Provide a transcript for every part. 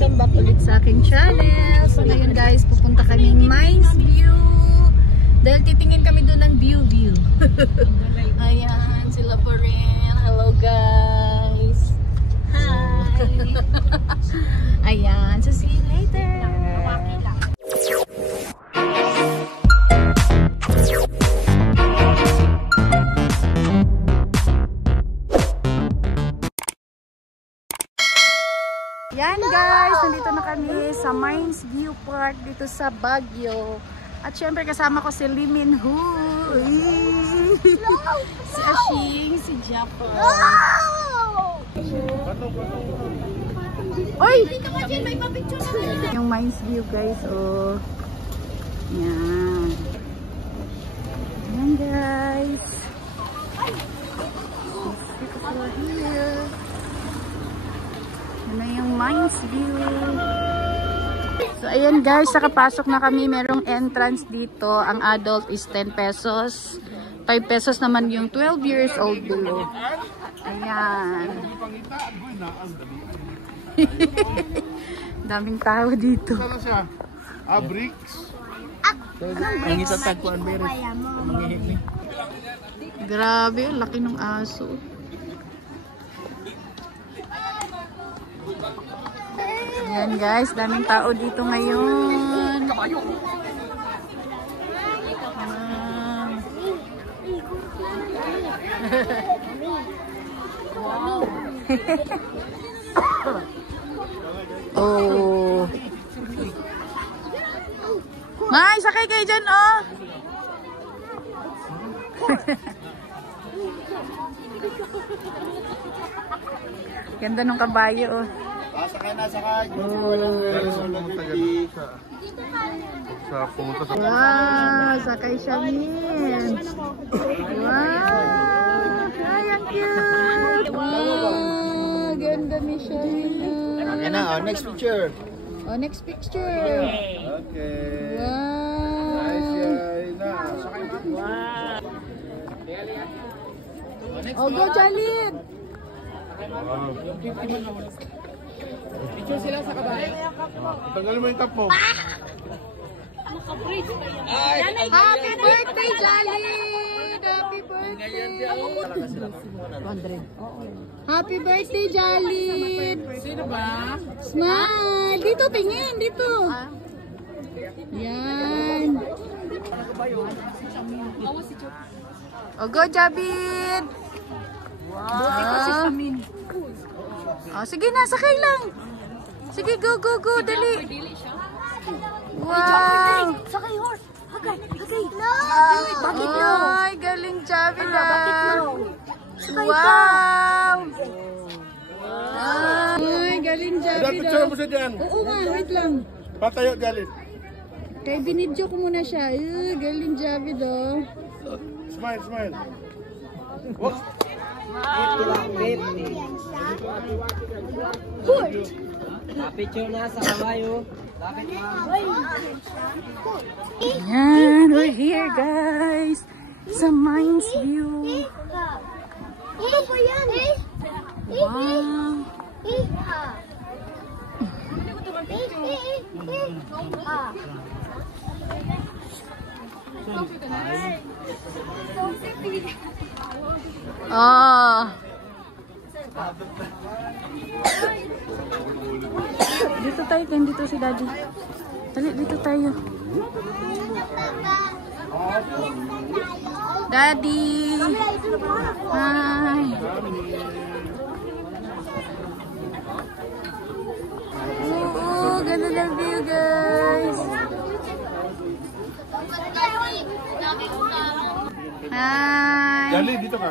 Welcome back ulit sa aking channel. So ngayon guys, pupunta kaming Mines View. Dahil titingin kami doon ng view. Ayan, sila po rin. Hello guys. Hi. Ayan, so see you later. Yan guys, nandito na kami sa Mines View Park dito sa Baguio. At syempre kasama ko si Lee Min Ho, si Ashing, si Japon. Oy! Yung Mines View guys, oh. Yan. Yan guys. Dito po here. Ano yung Mines View. So ayan guys, nakapasok na kami. Merong entrance dito. Ang adult is 10 pesos. 5 pesos naman yung 12 years old below. Ayan. Daming tao dito. Ano siya? Bricks. Ang isang tagpuan beres. Grabe, laki ng aso. Ayan guys, daming tao dito ngayon. Oh. May, sakay kayo dyan, oh. Ganda ng kabayo, oh. Sakay na, sakay. Wow, sakay siya min. Wow, ay, ang cute. Wow, ganda ni siya min. Okay na, next picture. Oh, next picture. Okay. Wow. Nice guy na. Oh, go Jalid. Picture sila sa kabayo. Tanggalin mo yung top mo. Happy birthday, Jalid! Happy birthday! Happy birthday, Jalid! Sino ba? Smile! Dito, tingin! Dito! Yan! O, go, Jabid! Wow! Oh, sige na, sakay lang! Sige, go, go, go! Dali! Wow! Sakay horse! Hagay! Hagay! No! Bakit no? Ay, galing Javi na! Bakit no? Sakay ka! Wow! Ay, galing Javi Dad, na! picture mo siya dyan. Oo nga, wait lang. Patayo, Jalit. Kaya binidyo ko muna siya. Ay, galing Javi do. Smile, smile. What? Picture na sa kabayo. Ayan, we're here guys. Sa Mines View. Ano po yan? Wow! Oh! Dito tayo, dito si Daddy. Dali, dito tayo. Daddy! Hi! Oo, ganda ng view guys! Hi! Jalit, dito ka.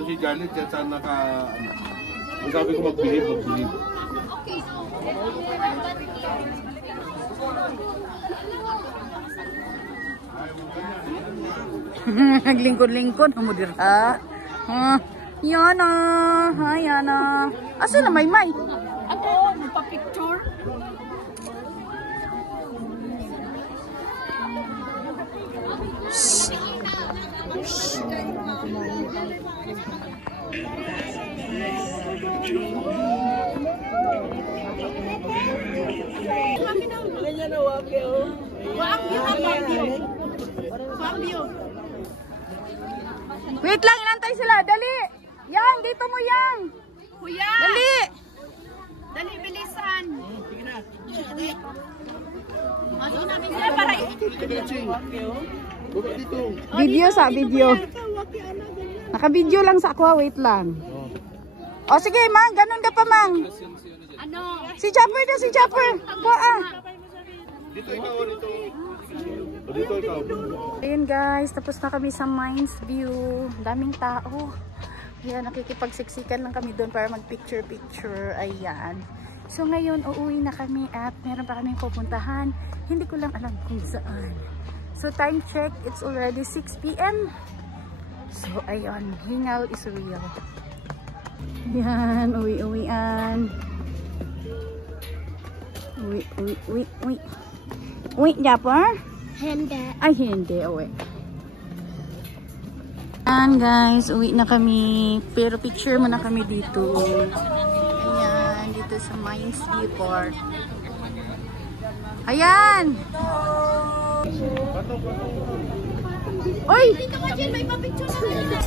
Kasi Jalit, yan saan naka... Ang sabi ko mag-behave, mag-behave. Naglingkod-lingkod, humudira. Yana! Hi, Yana! Asa na, May? Ako, magpa-picture. Wait lang, inantay sila. Dali. Yang, dito mo yang. Kuya. Dali. Dali, bilisan. Video sa video. Naka-video lang sa ako, wait lang. O sige, mang, ganun ka pa, mang. Ano? Si Chopper na, si Chopper. Dito ikaw, dito. Dito ikaw. Ayun guys, tapos na kami sa Mines View. Daming tao. Ayan, nakikipagsiksikan lang kami doon para mag-picture-picture. Ayan. So ngayon, uuwi na kami at meron pa kaming pupuntahan. Hindi ko lang alam kung saan. So time check, it's already 6 PM. So ayun, hingal is real. Yan, uwi-uwian. Uwi. Uwi, Japper? Hindi. Ay, hindi, uwi. Ayan guys, uwi na kami. Pero picture muna kami dito. Ayan, dito sa Mines Viewport. Ayan! Oy! Dito ka dyan, may papicture na.